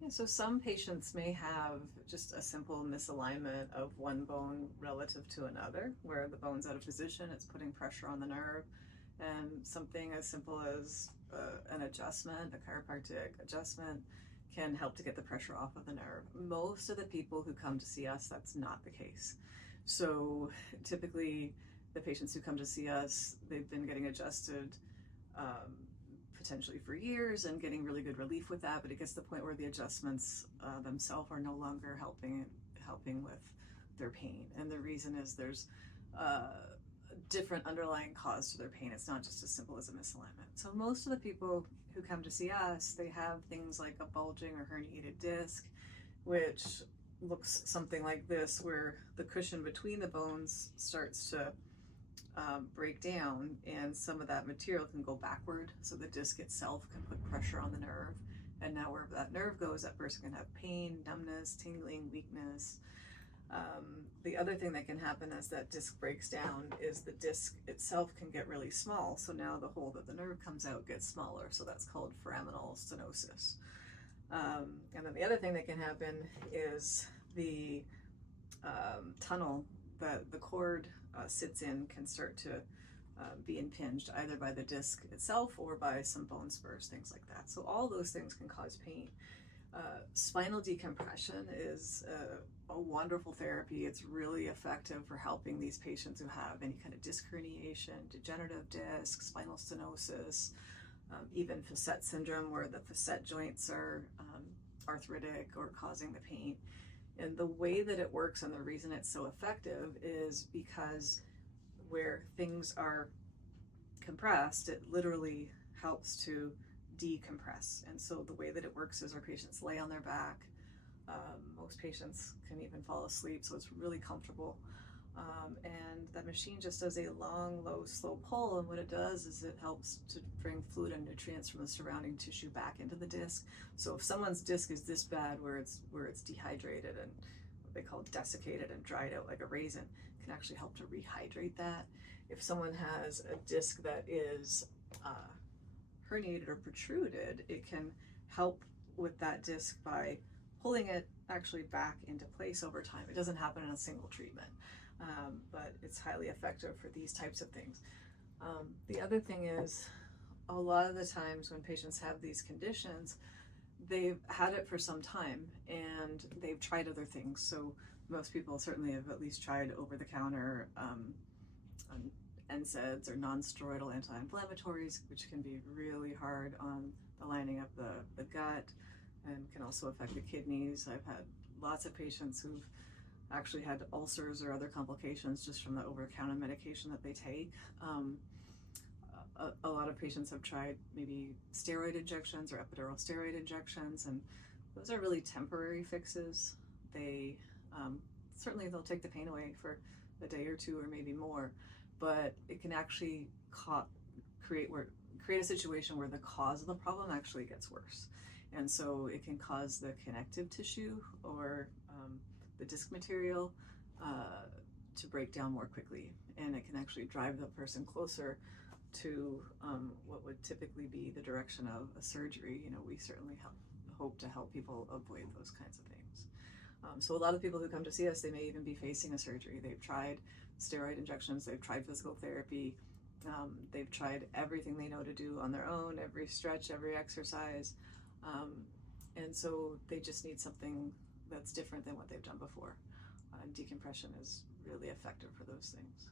Yeah, so some patients may have just a simple misalignment of one bone relative to another, where the bone's out of position, it's putting pressure on the nerve, and something as simple as an adjustment, a chiropractic adjustment, can help to get the pressure off of the nerve. Most of the people who come to see us, that's not the case. So typically, the patients who come to see us, they've been getting adjusted um, potentially for years and getting really good relief with that, but it gets to the point where the adjustments themselves are no longer helping with their pain. And the reason is there's a different underlying cause to their pain. It's not just as simple as a misalignment. So most of the people who come to see us, they have things like a bulging or herniated disc, which looks something like this, where the cushion between the bones starts to break down, and some of that material can go backward, so the disc itself can put pressure on the nerve, and now wherever that nerve goes, that person can have pain, numbness, tingling, weakness. The other thing that can happen as that disc breaks down is the disc itself can get really small, so now the hole that the nerve comes out gets smaller, so that's called foraminal stenosis. And then the other thing that can happen is the tunnel that the cord sits in can start to be impinged either by the disc itself or by some bone spurs, things like that. So all those things can cause pain. Spinal decompression is a wonderful therapy. It's really effective for helping these patients who have any kind of disc herniation, degenerative disc, spinal stenosis, even facet syndrome, where the facet joints are arthritic or causing the pain. And the way that it works and the reason it's so effective is because where things are compressed, it literally helps to decompress. And so the way that it works is our patients lay on their back. Most patients can even fall asleep, so it's really comfortable. And that machine just does a long, low, slow pull, and what it does is it helps to bring fluid and nutrients from the surrounding tissue back into the disc. So if someone's disc is this bad, where it's dehydrated and what they call desiccated and dried out like a raisin, it can actually help to rehydrate that. If someone has a disc that is herniated or protruded, it can help with that disc by pulling it actually back into place over time. It doesn't happen in a single treatment, but it's highly effective for these types of things. The other thing is, a lot of the times when patients have these conditions, they've had it for some time and they've tried other things. So most people certainly have at least tried over-the-counter NSAIDs or non-steroidal anti-inflammatories, which can be really hard on the lining of the gut and can also affect the kidneys. I've had lots of patients who've actually had ulcers or other complications just from the over-the-counter medication that they take. A lot of patients have tried maybe steroid injections or epidural steroid injections, and those are really temporary fixes. They certainly they'll take the pain away for a day or two or maybe more, but it can actually create a situation where the cause of the problem actually gets worse. And so it can cause the connective tissue or the disc material to break down more quickly, and it can actually drive the person closer to what would typically be the direction of a surgery. You know, we certainly hope to help people avoid those kinds of things. So a lot of people who come to see us, they may even be facing a surgery. They've tried steroid injections, they've tried physical therapy, they've tried everything they know to do on their own, every stretch, every exercise, and so they just need something that's different than what they've done before. And decompression is really effective for those things.